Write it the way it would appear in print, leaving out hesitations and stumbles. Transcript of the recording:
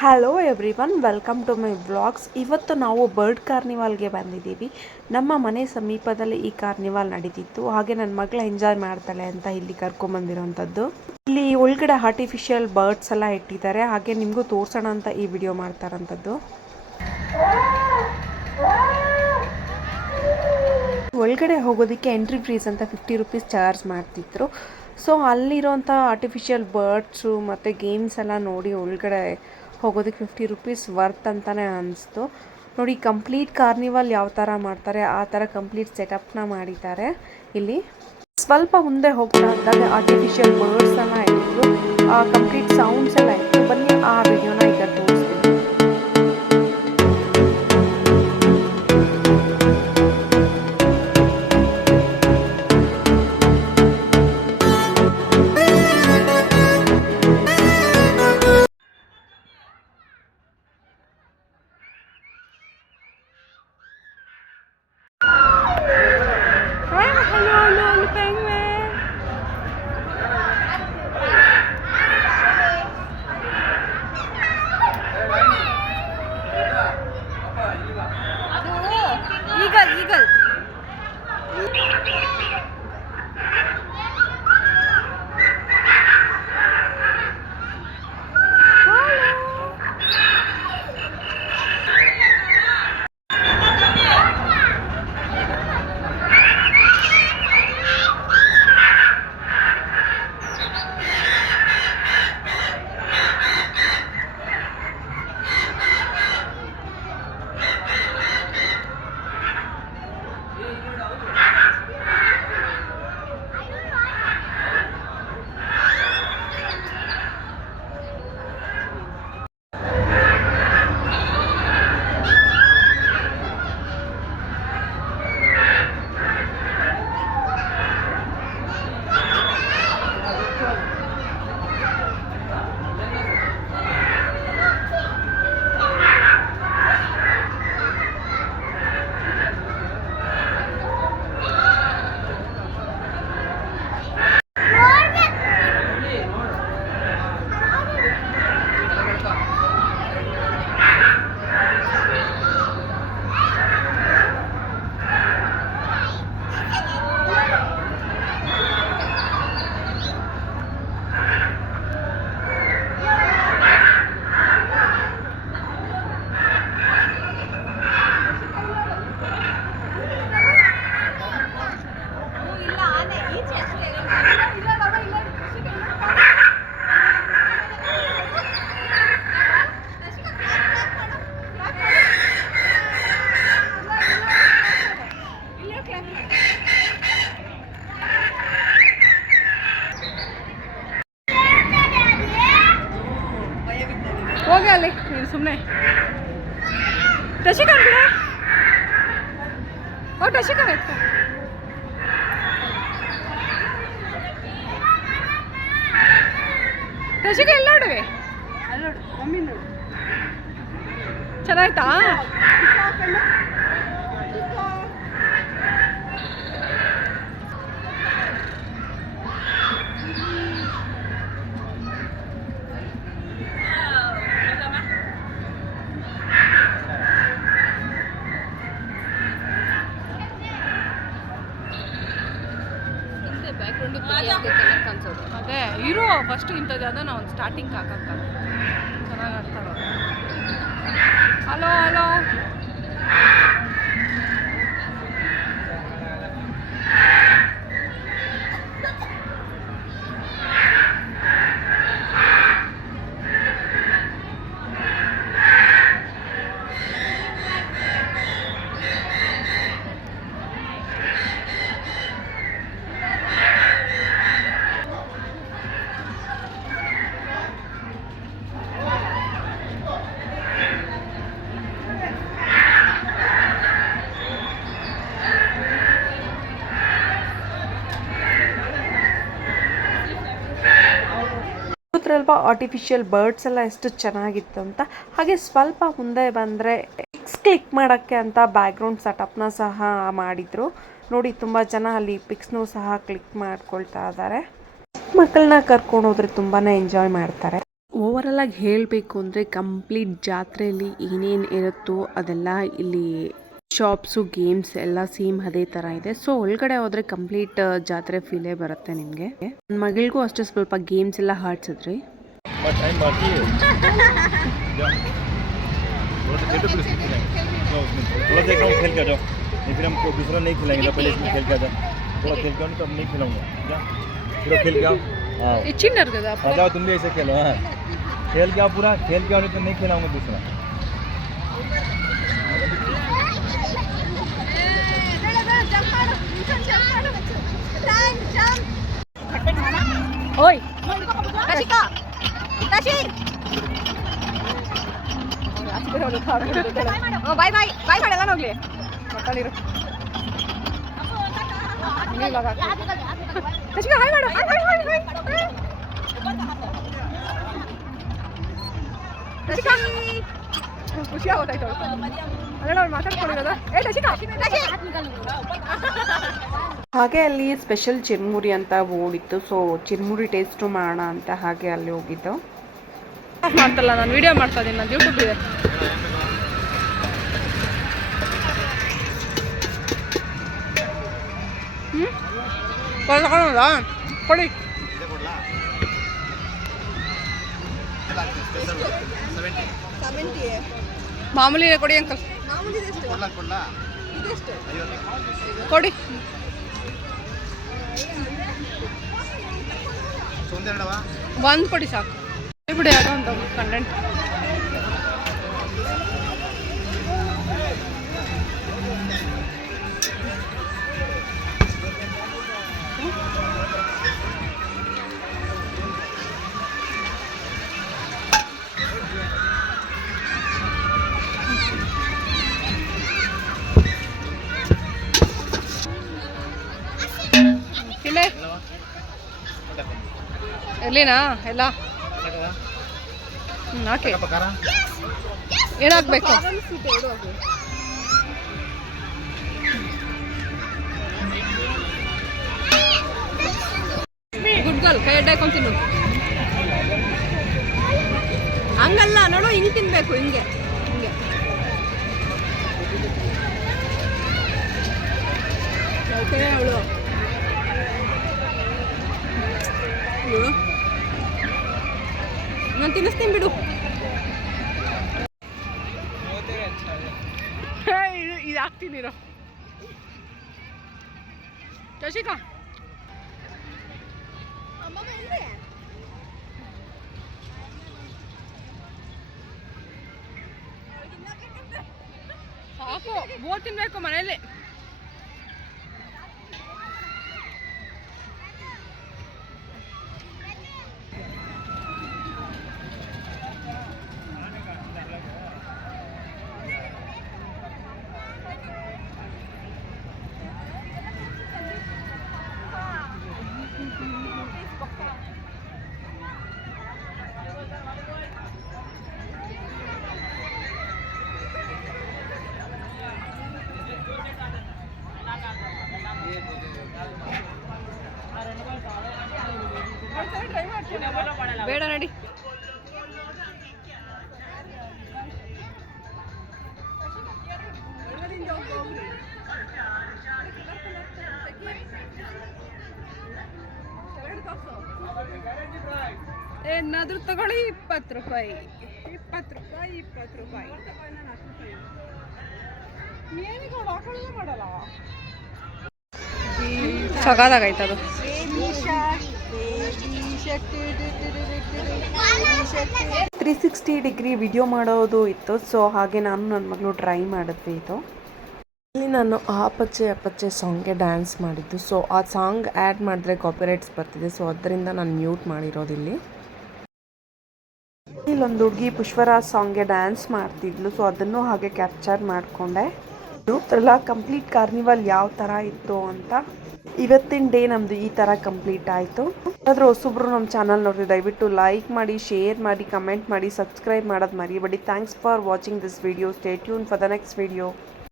Hello everyone, welcome to my vlogs. ಇವತ್ತು ನಾವು bird ಕಾರ್ನಿವಾಲ್ಗೆ ಬಂದಿದ್ದೀವಿ. ನಮ್ಮ ಮನೆ ಸಮೀಪದಲ್ಲಿ ಈ ಕಾರ್ನಿವಾಲ್ ನಡೀತಿತ್ತು. ಹಾಗೆ ನನ್ನ ಮಗಳು ಎಂಜಾಯ್ ಮಾಡ್ತಾಳೆ ಅಂತ ಇಲ್ಲಿ ಕರ್ಕೊಂಬಂದಿರೋಂಥದ್ದು. ಇಲ್ಲಿ ಒಳಗಡೆ ಆರ್ಟಿಫಿಷಿಯಲ್ ಬರ್ಡ್ಸ್ ಎಲ್ಲ ಇಟ್ಟಿದ್ದಾರೆ. ಹಾಗೆ ನಿಮಗೂ ತೋರಿಸೋಣ ಅಂತ ಈ ವಿಡಿಯೋ ಮಾಡ್ತಾರಂಥದ್ದು. ಒಳಗಡೆ ಹೋಗೋದಕ್ಕೆ ಎಂಟ್ರಿ ಫೀಸ್ ಅಂತ 50 ರೂಪೀಸ್ ಚಾರ್ಜ್ ಮಾಡ್ತಿದ್ರು. ಸೊ ಅಲ್ಲಿರೋಂಥ ಆರ್ಟಿಫಿಷಿಯಲ್ ಬರ್ಡ್ಸು ಮತ್ತು ಗೇಮ್ಸ್ ಎಲ್ಲ ನೋಡಿ ಒಳಗಡೆ ಹೋಗೋದಕ್ಕೆ 50 ರೂಪೀಸ್ ವರ್ತ್ ಅಂತಲೇ ಅನಿಸ್ತು. ನೋಡಿ, ಕಂಪ್ಲೀಟ್ ಕಾರ್ನಿವಲ್ ಯಾವ ಥರ ಮಾಡ್ತಾರೆ ಆ ಥರ ಕಂಪ್ಲೀಟ್ ಸೆಟಪ್ನ ಮಾಡಿದ್ದಾರೆ. ಇಲ್ಲಿ ಸ್ವಲ್ಪ ಮುಂದೆ ಹೋಗ್ತಾ ಇದ್ದಾಗ ಆರ್ಟಿಫಿಷಿಯಲ್ ಬರ್ಡ್ಸ್ ಎಲ್ಲ ಇತ್ತು, ಕಂಪ್ಲೀಟ್ ಸೌಂಡ್ಸ್ ಎಲ್ಲ ಇತ್ತು. ಬನ್ನಿ ಆ ವಿಡಿಯೋನ ಈಗ ತೋರಿಸ್ತೀನಿ. Eagle. ಹೋಗಿ ಅಲ್ಲಿ ಸುಮ್ಮನೆ ಟಶಿಕನ್ ಬಿಡ. ಓ ಟಶಿಕನ್ ಎತ್ಕೊ. ಟಶಿಕ ಎಲ್ಲ ನೋಡುವೆ, ಅಲ್ಲಿ ನೋಡು ಮಮ್ಮಿ ನೋಡು. ಚೆನ್ನಾಯ್ತಾ? ಅದೇ ಇರೋ ಫಸ್ಟ್ ಇಂಥದ್ದು ಯಾವುದೋ ನಾವು ಒಂದು ಸ್ಟಾರ್ಟಿಂಗ್ ಹಾಕಕ್ಕ ಚೆನ್ನಾಗಿ ಆಡ್ತಾರೋ. ಹಲೋ ಅಲ್ವಾ ಆರ್ಟಿಫಿಷಿಯಲ್ ಬರ್ಡ್ಸ್ ಎಲ್ಲ ಎಷ್ಟು ಚೆನ್ನಾಗಿತ್ತು ಅಂತ. ಹಾಗೆ ಸ್ವಲ್ಪ ಮುಂದೆ ಬಂದರೆ ಕ್ಲಿಕ್ ಮಾಡೋಕ್ಕೆ ಅಂತ ಬ್ಯಾಕ್ಗ್ರೌಂಡ್ ಸೆಟಪ್ನ ಸಹ ಮಾಡಿದರು. ನೋಡಿ, ತುಂಬ ಜನ ಅಲ್ಲಿ ಪಿಕ್ಸ್ನೂ ಸಹ ಕ್ಲಿಕ್ ಮಾಡ್ಕೊಳ್ತಾ ಇದ್ದಾರೆ. ಮಕ್ಕಳನ್ನ ಕರ್ಕೊಂಡು ಹೋದ್ರೆ ತುಂಬಾ ಎಂಜಾಯ್ ಮಾಡ್ತಾರೆ. ಓವರಲ್ಲಾಗಿ ಹೇಳಬೇಕು ಅಂದರೆ ಕಂಪ್ಲೀಟ್ ಜಾತ್ರೆಯಲ್ಲಿ ಏನೇನು ಇರುತ್ತೋ ಅದೆಲ್ಲ ಇಲ್ಲಿ ಶಾಪ್ಸು ಗೇಮ್ಸ್ ಎಲ್ಲ ಸೇಮ್ ಅದೇ ಥರ ಇದೆ. ಸೊ ಒಳಗಡೆ ಹೋದರೆ ಕಂಪ್ಲೀಟ್ ಜಾತ್ರೆ ಫೀಲೇ ಬರುತ್ತೆ ನಿಮಗೆ. ನನ್ನ ಮಗಳಿಗೂ ಅಷ್ಟೇ ಸ್ವಲ್ಪ ಗೇಮ್ಸ್ ಎಲ್ಲ ಆಡ್ಸಿದ್ರಿ. फिर हमको दूसरा नहीं खिलाएंगे तो पहले इसमें खेल के आ जाओ. थोड़ा खेल के आओ तो अब नहीं खिलाऊंगा. क्या पूरा खेल के आओ. हाँ आ जाओ तुम भी ऐसे खेलो. हाँ खेल के आओ पूरा खेल के आओ नहीं तो नहीं खिलाऊंगा दूसरा. ಓಯ್ ಬಾಯ್ ಬಾಯ್ ಬಾಯ್ ಮಾಡೆಲ್ಲ ಹೋಗ್ಲಿ ಮಕ್ಕಳಿರು ಹಾಯ್ ಮಾಡು ಖುಷಿ ಆಗೋದಾಯ್ತು ಅದನ್ನ ಅವ್ರು ಮಾತಾಡ್ಕೊಂಡಿರೋದು. ಹಾಗೆ ಅಲ್ಲಿ ಸ್ಪೆಷಲ್ ಚಿರ್ಮುರಿ ಅಂತ ಓಡಿತ್ತು. ಸೊ ಚಿರ್ಮುರಿ ಟೇಸ್ಟು ಮಾಡೋಣ ಅಂತ ಹಾಗೆ ಅಲ್ಲಿ ಹೋಗಿದ್ದು. ಮಾಡ್ತಲ್ಲ ನಾನು ವಿಡಿಯೋ ಮಾಡ್ತಾ ಇದ್ದೀನಿ, ನಾನು ಯೂಟ್ಯೂಬ್ ಇದೆ. ಕೊಡಿ ಮಾಮೂಲಿ ಕೊಡಿ ಅಂಕಲ್, ಕೊಡಿ ಒಂದು ಕೊಡಿ ಸಾಕು ಬಿಡಿ. ಯಾವುದೋ ಒಂದು ಕಂಟೆಂಟ್ ಎಲ್ಲಿನಾ ಎಲ್ಲ ಹಾಕಿ ಏನಾಗಬೇಕು ಗುಡ್ ಗರ್ಲ್. ಕೈ ಅಡ್ಡ ಹಾಕೊಂತೀನಿ ಹಂಗಲ್ಲ ನೋಡು, ಹಿಂಗೆ ತಿನ್ಬೇಕು, ಹಿಂಗೆ ಹಿಂಗೆ. ಓಕೆ ಅವಳು ನಾನು ತಿನ್ನಿಸ್ತೀನಿ ಬಿಡು. ಇದು ಹಾಕ್ತಿದ್ದೀರೋ ಶಶಿಕಾ? ಸಾಕು, ಬೋರ್ ತಿನ್ಬೇಕು ಮನೇಲಿ. ಬೇಡ ನಡಿ. ಏನಾದ್ರೂ ತಗೊಳ್ಳಿ, 20 ರೂಪಾಯಿ 20 ರೂಪಾಯಿ 20 ರೂಪಾಯಿ. ಮಾಡಲ್ಲ ಸಗಾದಾಗೈತದು. 360 ಡಿಗ್ರಿ ವಿಡಿಯೋ ಮಾಡೋದು ಇತ್ತು. ಸೊ ಹಾಗೆ ನಾನು ನನ್ನ ಮಗಳು ಟ್ರೈ ಮಾಡಿದ್ವಿ. ಇಲ್ಲಿ ನಾನು ಆಪಚ್ಚೆ ಅಪ್ಪಚ್ಚೆ ಸಾಂಗ್ಗೆ ಡ್ಯಾನ್ಸ್ ಮಾಡಿದ್ದು. ಸೊ ಆ ಸಾಂಗ್ ಆ್ಯಡ್ ಮಾಡಿದ್ರೆ ಕಾಪಿರೈಟ್ಸ್ ಬರ್ತಿದೆ. ಸೊ ಅದರಿಂದ ನಾನು ಮ್ಯೂಟ್ ಮಾಡಿರೋದಿಲ್ಲಿ. ಇಲ್ಲೊಂದು ಹುಡುಗಿ ಪುಷ್ಪರಾಜ್ ಸಾಂಗ್ಗೆ ಡ್ಯಾನ್ಸ್ ಮಾಡ್ತಿದ್ಲು. ಸೊ ಅದನ್ನು ಹಾಗೆ ಕ್ಯಾಪ್ಚರ್ ಮಾಡಿಕೊಂಡೆ. ಎಲ್ಲ ಕಂಪ್ಲೀಟ್ ಕಾರ್ನಿವಲ್ ಯಾವ ಥರ ಇತ್ತು ಅಂತ. ಇವತ್ತಿನ ಡೇ ನಮ್ಮದು ಈ ಥರ ಕಂಪ್ಲೀಟ್ ಆಯಿತು. ಯಾರಾದರೂ ಹೊಸಬ್ರು ನಮ್ಮ ಚಾನಲ್ ನೋಡಿದ್ರೆ ದಯವಿಟ್ಟು ಲೈಕ್ ಮಾಡಿ, ಶೇರ್ ಮಾಡಿ, ಕಮೆಂಟ್ ಮಾಡಿ, ಸಬ್ಸ್ಕ್ರೈಬ್ ಮಾಡೋದು ಮರಿಬೇಡಿ. Thanks for watching this video. Stay tune for the next video.